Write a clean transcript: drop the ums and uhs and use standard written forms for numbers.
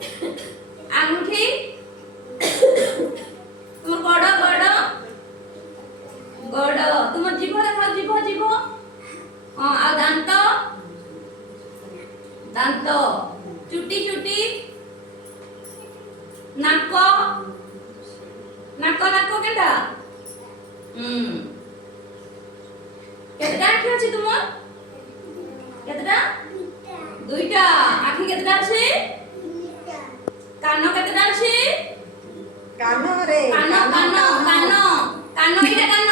आंगुठी तुम गड़ गड़ गड़ तुम जीभ देखा जीभ जीभ हां आ दांत दांत चुटी चुटी नाक नाक नाक केटा केतटा आँखि अछि तुमर केतटा दुईटा आँखि केतटा अछि कान केतटा अछि कान रे कान कान कान कान इटा कान